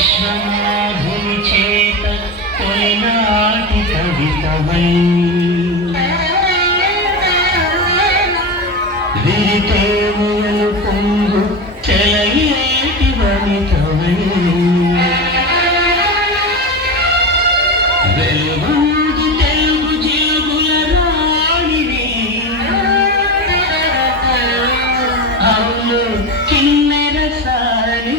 విశ్వనాథుని చేత తొలినాటి కవితమై విరితేములు పొంగు చెలయేటి వనితమై వెలుగుంది తెలుగు జీవుల రాణివి అవును కిన్నెర సాని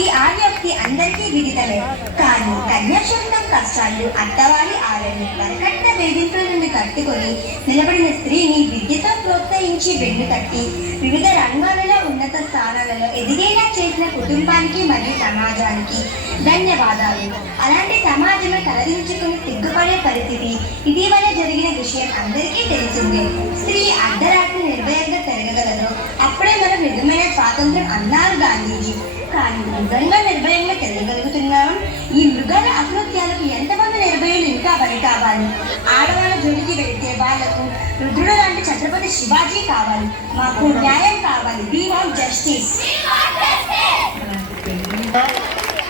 ఈ ఆర్యోక్తి అందరికీ విదితమే. కానీ కన్యాశుల్కం కష్టాలు అత్తవారి ఆరని వరకట్న వేధింపుల నుండి కట్టుకొని నిలబడిన స్త్రీని విద్యతో ప్రోత్సహించి వెన్ను తట్టి వివిధ రంగాలలో ఉన్నత స్థానాలలో ఎదిగేలా చేసిన కుటుంబానికి మరియు సమాజానికి ధన్యవాదాలు. అలాంటి సమాజంలో తలదించుకుని సిగ్గుపడే పరిస్థితి ఇటీవల జరిగిన విషయం అందరికీ తెలిసిందే. స్త్రీ అర్ధరాత్రి నిర్భయంగా తిరగగలదు, అప్పుడే మనం నిజమైన స్వాతంత్రం అన్నారు గాంధీజీ. కానీ నిజంగా నిర్భయంగా తిరగగలుగుతున్నాం? ఈ మృగాల అకృత్యాలకు ఎంతమంది నిర్భయులు ఇంకా బలి కావాలి? ఆడవాళ్ళ జోలికి వెళితే వాళ్లకు రుద్రుడు లాంటి ఛత్రపతి శివాజీ కావాలి. మాకు న్యాయం కావాలి. We want justice.